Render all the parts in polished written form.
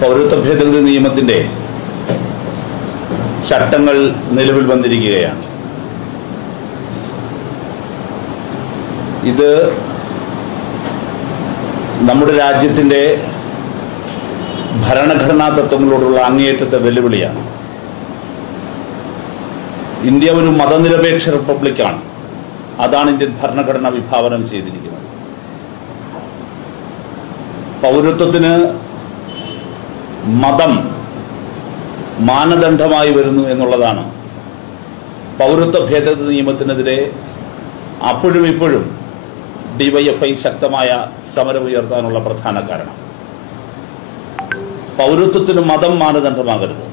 പൗരത്വ ഭേദഗതി നിയമത്തിന്റെ ചട്ടങ്ങൾ നിലവിൽ വന്നിരിക്കുകയാണ്. ഇത് നമ്മുടെ രാജ്യത്തിന്റെ ഭരണഘടനാ തത്വങ്ങളോടുള്ള അങ്ങേയറ്റത്തെ വെല്ലുവിളിയാണ്. ഇന്ത്യ ഒരു മതനിരപേക്ഷ റിപ്പബ്ലിക്കാണ്. അതാണ് ഇന്ത്യൻ ഭരണഘടന വിഭാവനം ചെയ്തിരിക്കുന്നത്. പൗരത്വത്തിന് മതം മാനദണ്ഡമായി വരുന്നു എന്നുള്ളതാണ് പൗരത്വ ഭേദഗതി നിയമത്തിനെതിരെ അപ്പോഴും ഇപ്പോഴും ഡിവൈഎഫ്ഐ ശക്തമായ സമരമുയർത്താനുള്ള പ്രധാന കാരണം. പൗരത്വത്തിന് മതം മാനദണ്ഡമാകരുത്.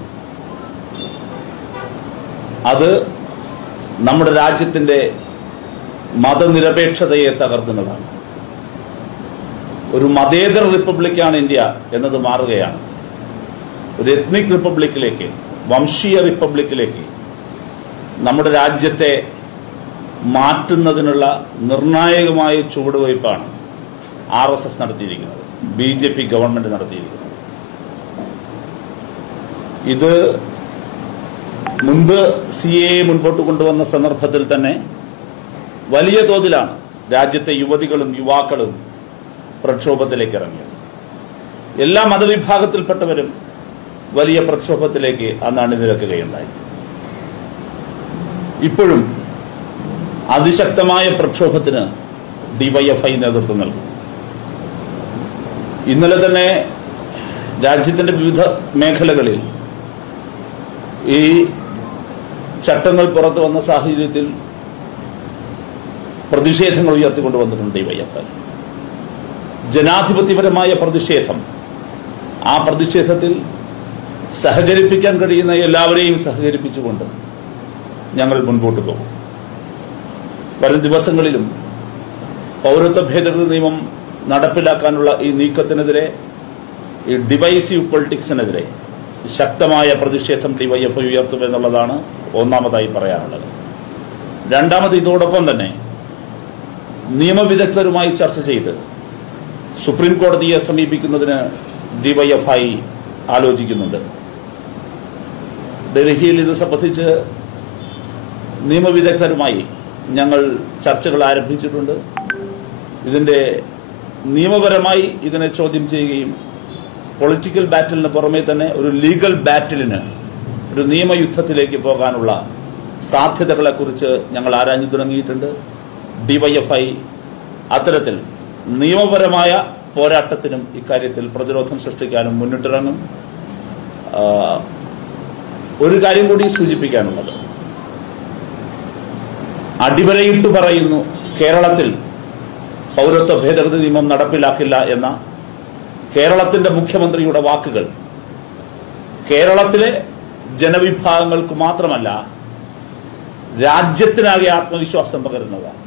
അത് നമ്മുടെ രാജ്യത്തിന്റെ മതനിരപേക്ഷതയെ തകർക്കുന്നതാണ്. ഒരു മതേതര റിപ്പബ്ലിക്കാണ് ഇന്ത്യ എന്നത് മാറുകയാണ്. ഒരു എത്നിക് റിപ്പബ്ലിക്കിലേക്ക്, വംശീയ റിപ്പബ്ലിക്കിലേക്ക് നമ്മുടെ രാജ്യത്തെ മാറ്റുന്നതിനുള്ള നിർണായകമായ ചുവടുവയ്പ്പാണ് RSS നടത്തിയിരിക്കുന്നത്, BJP ഗവൺമെന്റ് നടത്തിയിരിക്കുന്നത്. ഇത് മുൻപ് CAA മുൻപോട്ട് കൊണ്ടുവന്ന സന്ദർഭത്തിൽ തന്നെ വലിയ തോതിലാണ് രാജ്യത്തെ യുവതികളും യുവാക്കളും പ്രക്ഷോഭത്തിലേക്ക് ഇറങ്ങിയത്. എല്ലാ മതവിഭാഗത്തിൽപ്പെട്ടവരും വലിയ പ്രക്ഷോഭത്തിലേക്ക് അന്ന് അണിനിരക്കുകയുണ്ടായി. ഇപ്പോഴും അതിശക്തമായ പ്രക്ഷോഭത്തിന് ഡിവൈഎഫ്ഐ നേതൃത്വം നൽകും. ഇന്നലെ തന്നെ രാജ്യത്തിന്റെ വിവിധ മേഖലകളിൽ ഈ ചട്ടങ്ങൾ പുറത്തു വന്ന സാഹചര്യത്തിൽ പ്രതിഷേധങ്ങൾ ഉയർത്തിക്കൊണ്ടുവന്നിട്ടുണ്ട് ഡിവൈഎഫ്ഐ. ജനാധിപത്യപരമായ പ്രതിഷേധം. ആ പ്രതിഷേധത്തിൽ സഹകരിപ്പിക്കാൻ കഴിയുന്ന എല്ലാവരെയും സഹകരിപ്പിച്ചുകൊണ്ട് ഞങ്ങൾ മുൻപോട്ട് പോകും. വരും ദിവസങ്ങളിലും പൗരത്വ ഭേദഗതി നിയമം നടപ്പിലാക്കാനുള്ള ഈ നീക്കത്തിനെതിരെ, ഈ ഡിവൈസീവ് പൊളിറ്റിക്സിനെതിരെ ശക്തമായ പ്രതിഷേധം ഡിവൈഎഫ്ഐ ഉയർത്തുമെന്നുള്ളതാണ് ഒന്നാമതായി പറയാനുള്ളത്. രണ്ടാമത്, ഇതോടൊപ്പം തന്നെ നിയമവിദഗ്ധരുമായി ചർച്ച ചെയ്ത് സുപ്രീം കോടതിയെ സമീപിക്കുന്നതിന് ഡിവൈഎഫ്ഐ ആലോചിക്കുന്നുണ്ട്. ഡൽഹിയിൽ ഇത് സംബന്ധിച്ച് നിയമവിദഗ്ധരുമായി ഞങ്ങൾ ചർച്ചകൾ ആരംഭിച്ചിട്ടുണ്ട്. ഇതിന്റെ നിയമപരമായി ഇതിനെ ചോദ്യം ചെയ്യുകയും പൊളിറ്റിക്കൽ ബാറ്റിലിന് പുറമെ തന്നെ ഒരു ലീഗൽ ബാറ്റിലിന്, ഒരു നിയമയുദ്ധത്തിലേക്ക് പോകാനുള്ള സാധ്യതകളെക്കുറിച്ച് ഞങ്ങൾ ആരാഞ്ഞു തുടങ്ങിയിട്ടുണ്ട്. ഡിവൈഎഫ്ഐ അത്തരത്തിൽ നിയമപരമായ പോരാട്ടത്തിനും ഇക്കാര്യത്തിൽ പ്രതിരോധം സൃഷ്ടിക്കാനും മുന്നിട്ടിറങ്ങും. ഒരു കാര്യം കൂടി സൂചിപ്പിക്കാനുള്ളത്, അടിവരയിട്ട് പറയുന്നു, കേരളത്തിൽ പൗരത്വ ഭേദഗതി നിയമം നടപ്പിലാക്കില്ല എന്ന കേരളത്തിന്റെ മുഖ്യമന്ത്രിയുടെ വാക്കുകൾ കേരളത്തിലെ ജനവിഭാഗങ്ങൾക്ക് മാത്രമല്ല രാജ്യത്തിനാകെ ആത്മവിശ്വാസം പകരുന്നതാണ്.